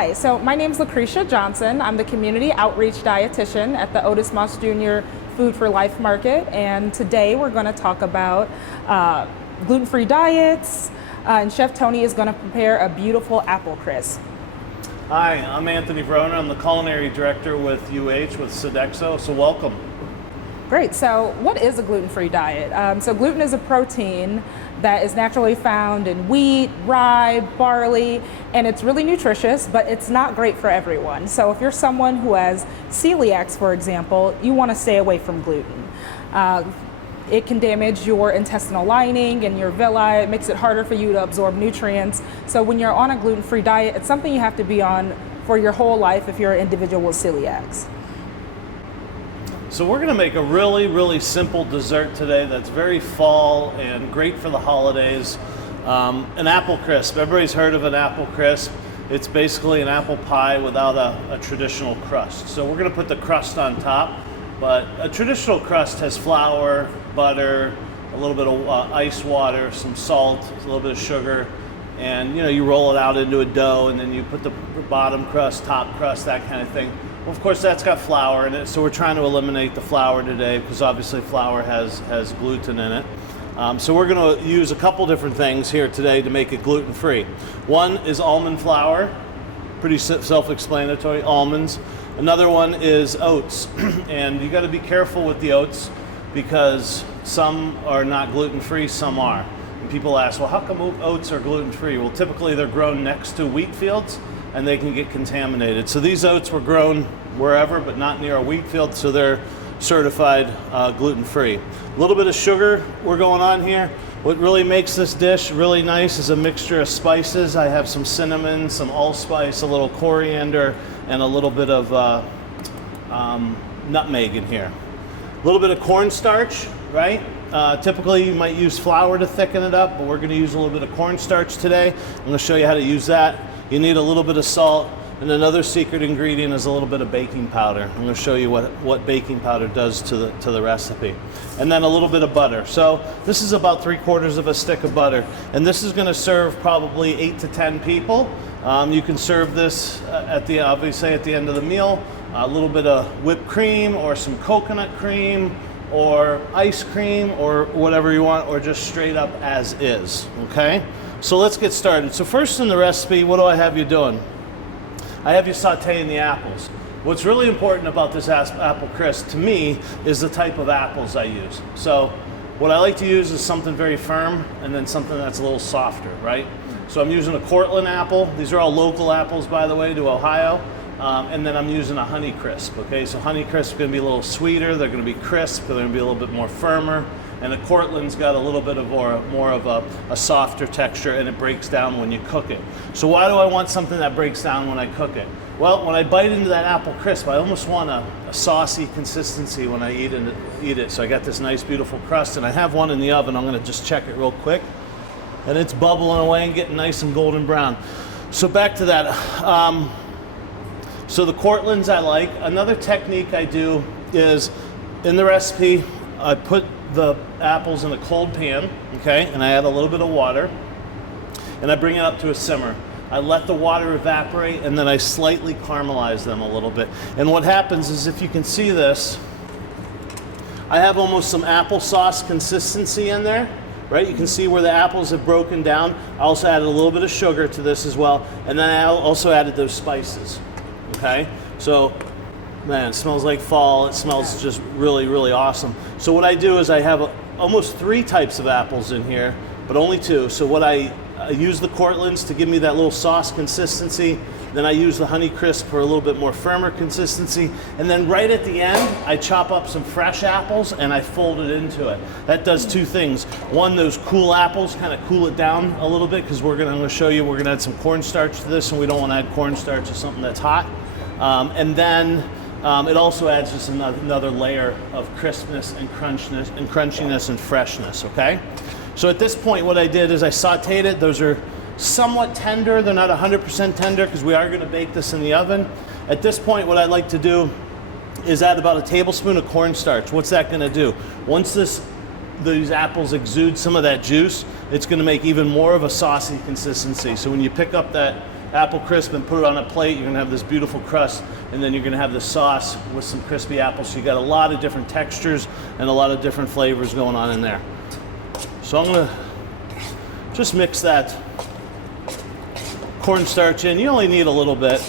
Hi, so my name is Lucretia Johnson. I'm the Community Outreach Dietitian at the Otis Moss Jr. Food for Life Market, and today we're going to talk about gluten-free diets, and Chef Tony is going to prepare a beautiful apple crisp. Hi, I'm Anthony Verona. I'm the Culinary Director with UH with Sodexo, so welcome. Great, so what is a gluten-free diet? So gluten is a protein that is naturally found in wheat, rye, barley, and it's really nutritious, but it's not great for everyone. So if you're someone who has celiacs, for example, you want to stay away from gluten. It can damage your intestinal lining and your villi. It makes it harder for you to absorb nutrients. So when you're on a gluten-free diet, it's something you have to be on for your whole life if you're an individual with celiacs. So we're going to make a really simple dessert today that's very fall and great for the holidays. An apple crisp. Everybody's heard of an apple crisp. It's basically an apple pie without a traditional crust. So we're going to put the crust on top, but a traditional crust has flour, butter, a little bit of ice water, some salt, a little bit of sugar, and you roll it out into a dough, and then you put the bottom crust, top crust, that kind of thing. Well, of course, that's got flour in it, so we're trying to eliminate the flour today because obviously flour has gluten in it. So we're going to use a couple different things here today to make it gluten-free. One is almond flour, pretty self-explanatory, almonds. Another one is oats, and you got to be careful with the oats because some are not gluten-free, some are. And people ask, well, how come oats are gluten-free? Well, typically they're grown next to wheat fields, and they can get contaminated. So these oats were grown wherever, but not near a wheat field, so they're certified gluten-free. A little bit of sugar we're going on here. What really makes this dish really nice is a mixture of spices. I have some cinnamon, some allspice, a little coriander, and a little bit of nutmeg in here. A little bit of cornstarch, right? Typically you might use flour to thicken it up, but we're going to use a little bit of cornstarch today. I'm going to show you how to use that. You need a little bit of salt, and another secret ingredient is a little bit of baking powder. I'm going to show you what baking powder does to the recipe. And then a little bit of butter. So this is about 3/4 of a stick of butter, and this is going to serve probably 8 to 10 people. You can serve this obviously at the end of the meal. A little bit of whipped cream or some coconut cream or ice cream or whatever you want, or just straight up as is, okay? So let's get started. So first in the recipe, what do I have you doing? I have you sauteing the apples. What's really important about this apple crisp to me is the type of apples I use. So what I like to use is something very firm and then something that's a little softer, right? So I'm using a Cortland apple. These are all local apples, by the way, to Ohio. And then I'm using a honey crisp, okay? So honey crisp is gonna be a little sweeter, they're gonna be crisp, they're gonna be a little bit more firmer, and the Cortland's got a little bit of more of a softer texture, and it breaks down when you cook it. So why do I want something that breaks down when I cook it? Well, when I bite into that apple crisp, I almost want a saucy consistency when I eat it. So I got this nice, beautiful crust, and I have one in the oven. I'm gonna just check it real quick. And it's bubbling away and getting nice and golden brown. So back to that. So the Cortlands I like. Another technique I do is, in the recipe, I put the apples in a cold pan, okay, and I add a little bit of water, and I bring it up to a simmer. I let the water evaporate, and then I slightly caramelize them a little bit. And what happens is, if you can see this, I have almost some applesauce consistency in there, right? You can see where the apples have broken down. I also added a little bit of sugar to this as well, and then I also added those spices. Okay, so man, it smells like fall. It smells just really awesome. So what I do is I have almost 3 types of apples in here, but only 2. So what I use the Cortlands to give me that little sauce consistency. Then I use the honey crisp for a little bit more firmer consistency. And then right at the end, I chop up some fresh apples and I fold it into it. That does 2 things. One, those cool apples kind of cool it down a little bit, because I'm going to show you we're going to add some cornstarch to this, and we don't want to add cornstarch to something that's hot. And then it also adds just another layer of crispness and crunchiness and freshness, okay? So at this point, what I did is I sauteed it. Those are somewhat tender. They're not 100% tender because we are going to bake this in the oven. At this point, what I like to do is add about a tablespoon of cornstarch. What's that going to do? Once these apples exude some of that juice, it's going to make even more of a saucy consistency. So when you pick up that apple crisp and put it on a plate, you're gonna have this beautiful crust, and then you're gonna have the sauce with some crispy apples. So you got a lot of different textures and a lot of different flavors going on in there. So I'm gonna just mix that cornstarch in. You only need a little bit.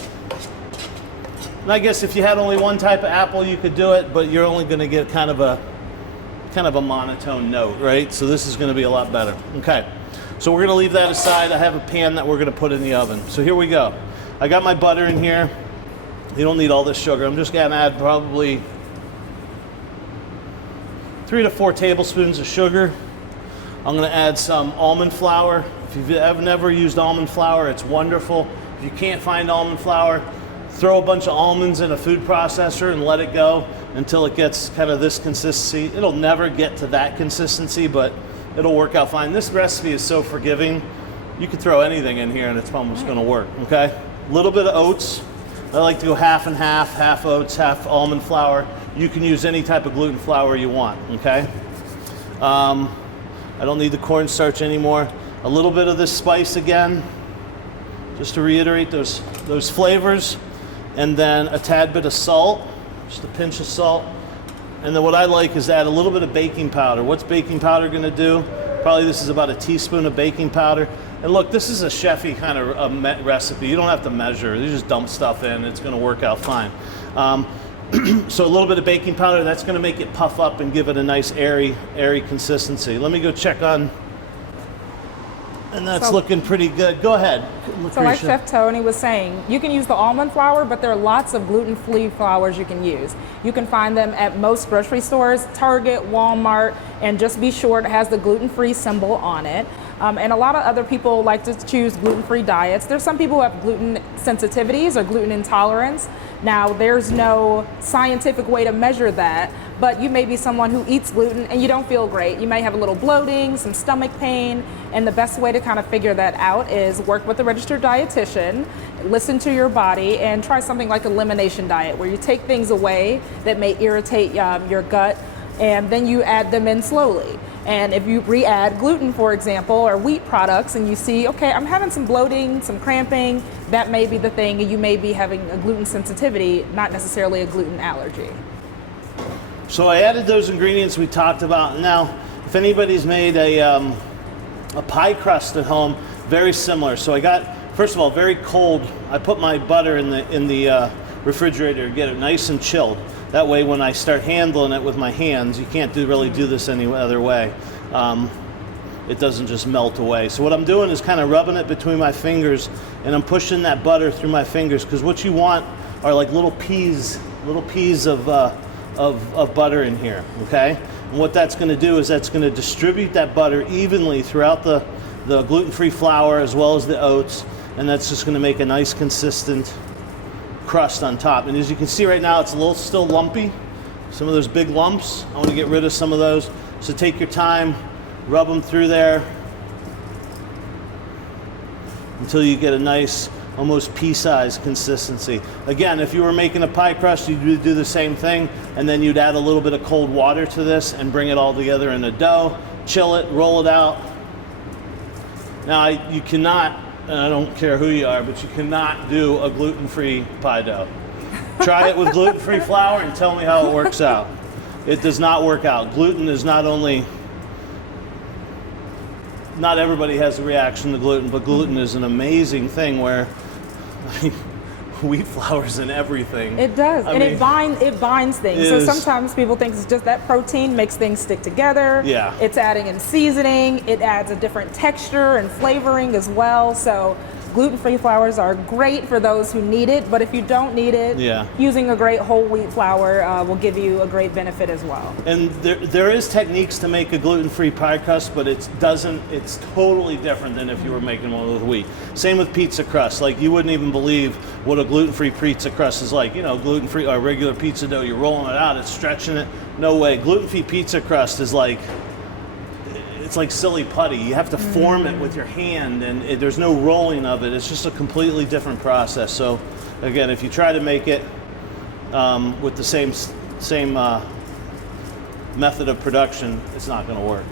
And I guess if you had only one type of apple, you could do it, but you're only gonna get kind of a monotone note, right? So this is gonna be a lot better. Okay, so we're gonna leave that aside. I have a pan that we're gonna put in the oven. So here we go. I got my butter in here. You don't need all this sugar. I'm just gonna add probably 3 to 4 tablespoons of sugar. I'm gonna add some almond flour. If you've never used almond flour, it's wonderful. If you can't find almond flour, throw a bunch of almonds in a food processor and let it go until it gets kind of this consistency. It'll never get to that consistency, but it'll work out fine. This recipe is so forgiving. You can throw anything in here and it's almost gonna work, okay? A little bit of oats. I like to go half and half oats, half almond flour. You can use any type of gluten flour you want, okay? I don't need the cornstarch anymore. A little bit of this spice again, just to reiterate those flavors. And then a tad bit of salt, just a pinch of salt. And then what I like is add a little bit of baking powder. What's baking powder gonna do? Probably this is about a teaspoon of baking powder. And look, this is a chefy kind of recipe. You don't have to measure. You just dump stuff in. It's going to work out fine. So a little bit of baking powder, that's going to make it puff up and give it a nice airy consistency. Let me go check on, and that's looking pretty good. Go ahead, Lucretia. So like Chef Tony was saying, you can use the almond flour, but there are lots of gluten-free flours you can use. You can find them at most grocery stores, Target, Walmart, and just be sure it has the gluten-free symbol on it. And a lot of other people like to choose gluten-free diets. There's some people who have gluten sensitivities or gluten intolerance. Now, there's no scientific way to measure that, but you may be someone who eats gluten and you don't feel great. You may have a little bloating, some stomach pain, and the best way to kind of figure that out is work with a registered dietitian, listen to your body, and try something like elimination diet, where you take things away that may irritate your gut, and then you add them in slowly. And if you re-add gluten, for example, or wheat products, and you see, okay, I'm having some bloating, some cramping, that may be the thing, and you may be having a gluten sensitivity, not necessarily a gluten allergy. So I added those ingredients we talked about. Now, if anybody's made a pie crust at home, very similar. So I got, first of all, very cold. I put my butter in the refrigerator to get it nice and chilled. That way, when I start handling it with my hands, you can't really do this any other way. It doesn't just melt away. So what I'm doing is kind of rubbing it between my fingers, and I'm pushing that butter through my fingers, because what you want are like little peas of butter in here, okay? And what that's going to do is that's going to distribute that butter evenly throughout the gluten-free flour as well as the oats, and that's just going to make a nice consistent crust on top. And as you can see right now, it's a little still lumpy. Some of those big lumps, I want to get rid of some of those. So take your time, rub them through there until you get a nice, almost pea-sized consistency. Again, if you were making a pie crust, you'd do the same thing, and then you'd add a little bit of cold water to this and bring it all together in a dough, chill it, roll it out. Now, you cannot, and I don't care who you are, but you cannot do a gluten-free pie dough. Try it with gluten-free flour and tell me how it works out. It does not work out. Gluten is not everybody has a reaction to gluten, but gluten is an amazing thing where, I mean, wheat flour's in everything. It does, and it binds things. So sometimes people think it's just that protein makes things stick together. Yeah. It's adding in seasoning. It adds a different texture and flavoring as well. So gluten-free flours are great for those who need it, but if you don't need it, using a great whole wheat flour will give you a great benefit as well. And there is techniques to make a gluten-free pie crust, but it's totally different than if you were making one with wheat. Same with pizza crust. Like, you wouldn't even believe what a gluten-free pizza crust is like. You know, gluten-free or regular pizza dough, you're rolling it out, it's stretching it. No way. Gluten-free pizza crust is like, it's like silly putty. You have to form it with your hand, and there's no rolling of it. It's just a completely different process. So again, if you try to make it with the same method of production, it's not going to work.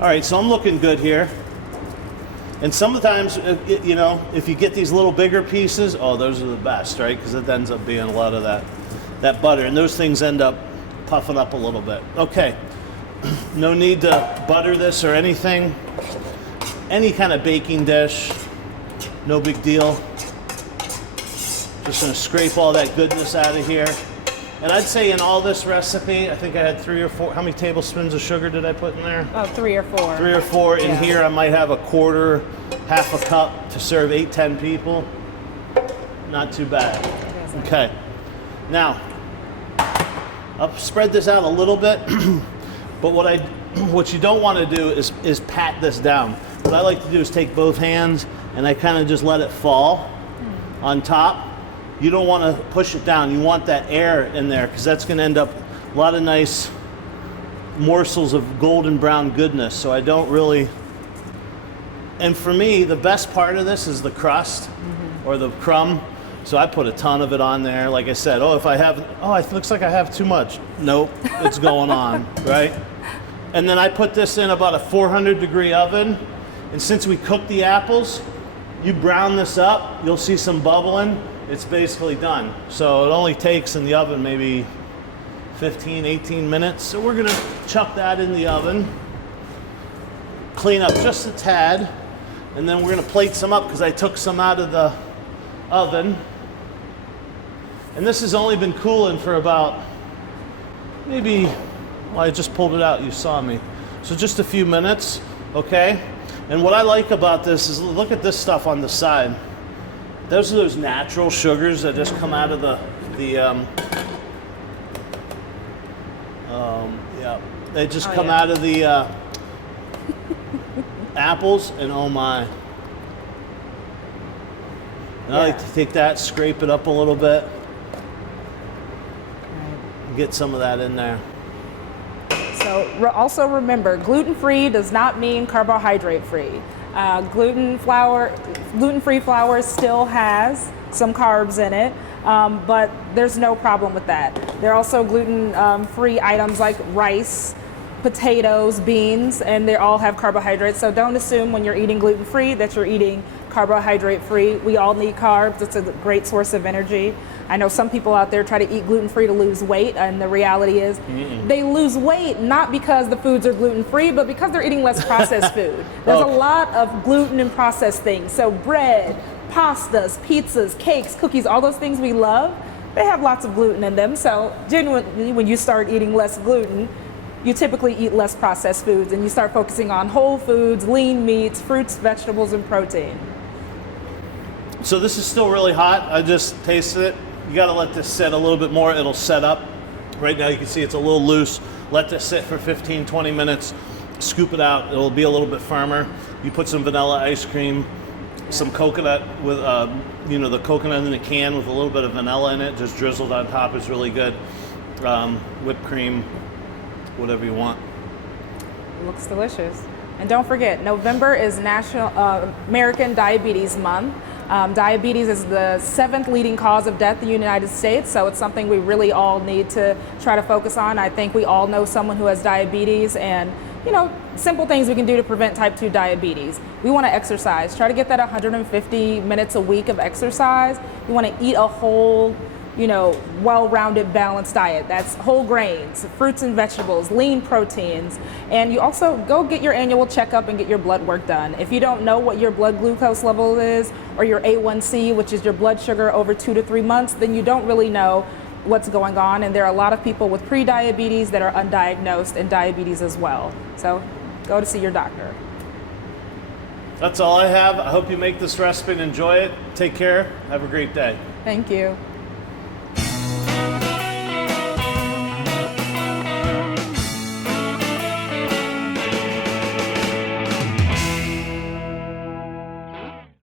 All right, so I'm looking good here. And sometimes, you know, if you get these little bigger pieces, oh, those are the best, right? Because it ends up being a lot of that butter. And those things end up puffing up a little bit. Okay, no need to butter this or anything. Any kind of baking dish, no big deal. Just gonna scrape all that goodness out of here. And I'd say in all this recipe, I think I had 3 or 4, how many tablespoons of sugar did I put in there? Oh, 3 or 4. 3 or 4. In Yeah. here, I might have a quarter, half a cup to serve 8, 10 people. Not too bad. Okay. Now, I'll spread this out a little bit, but what you don't want to do is pat this down. What I like to do is take both hands and I kind of just let it fall on top. You don't want to push it down. You want that air in there because that's going to end up a lot of nice morsels of golden brown goodness. So I don't really, and for me, the best part of this is the crust or the crumb. So I put a ton of it on there. Like I said, it looks like I have too much. Nope, it's going on, right? And then I put this in about a 400-degree oven. And since we cooked the apples, you brown this up, you'll see some bubbling. It's basically done. So it only takes in the oven maybe 15, 18 minutes. So we're gonna chuck that in the oven, clean up just a tad, and then we're gonna plate some up because I took some out of the oven. And this has only been cooling for about maybe, well, I just pulled it out, you saw me. So just a few minutes, okay? And what I like about this is look at this stuff on the side. Those are those natural sugars that just come out of they just come out of the apples, and oh my. And I like to take that, scrape it up a little bit, get some of that in there. So also remember, gluten-free does not mean carbohydrate-free. Gluten-free flour still has some carbs in it, but there's no problem with that. There are also gluten-free items like rice, potatoes, beans, and they all have carbohydrates. So don't assume when you're eating gluten-free that you're eating carbohydrate-free. We all need carbs. It's a great source of energy. I know some people out there try to eat gluten-free to lose weight, and the reality is they lose weight not because the foods are gluten-free, but because they're eating less processed food. There's a lot of gluten in processed things. So bread, pastas, pizzas, cakes, cookies, all those things we love, they have lots of gluten in them. So genuinely, when you start eating less gluten, you typically eat less processed foods and you start focusing on whole foods, lean meats, fruits, vegetables, and protein. So this is still really hot. I just tasted it. You got to let this sit a little bit more. It'll set up. Right now you can see it's a little loose. Let this sit for 15, 20 minutes. Scoop it out. It'll be a little bit firmer. You put some vanilla ice cream, some coconut with, the coconut in a can with a little bit of vanilla in it, just drizzled on top is really good. Whipped cream, whatever you want. Looks delicious. And don't forget, November is National American Diabetes Month. Diabetes is the 7th leading cause of death in the United States, so it's something we really all need to try to focus on. I think we all know someone who has diabetes, and simple things we can do to prevent type 2 diabetes. We want to exercise. Try to get that 150 minutes a week of exercise. You want to eat a whole, well-rounded, balanced diet. That's whole grains, fruits and vegetables, lean proteins. And you also go get your annual checkup and get your blood work done. If you don't know what your blood glucose level is, or your A1C, which is your blood sugar over 2 to 3 months, then you don't really know what's going on. And there are a lot of people with pre-diabetes that are undiagnosed and diabetes as well. So go to see your doctor. That's all I have. I hope you make this recipe and enjoy it. Take care. Have a great day. Thank you.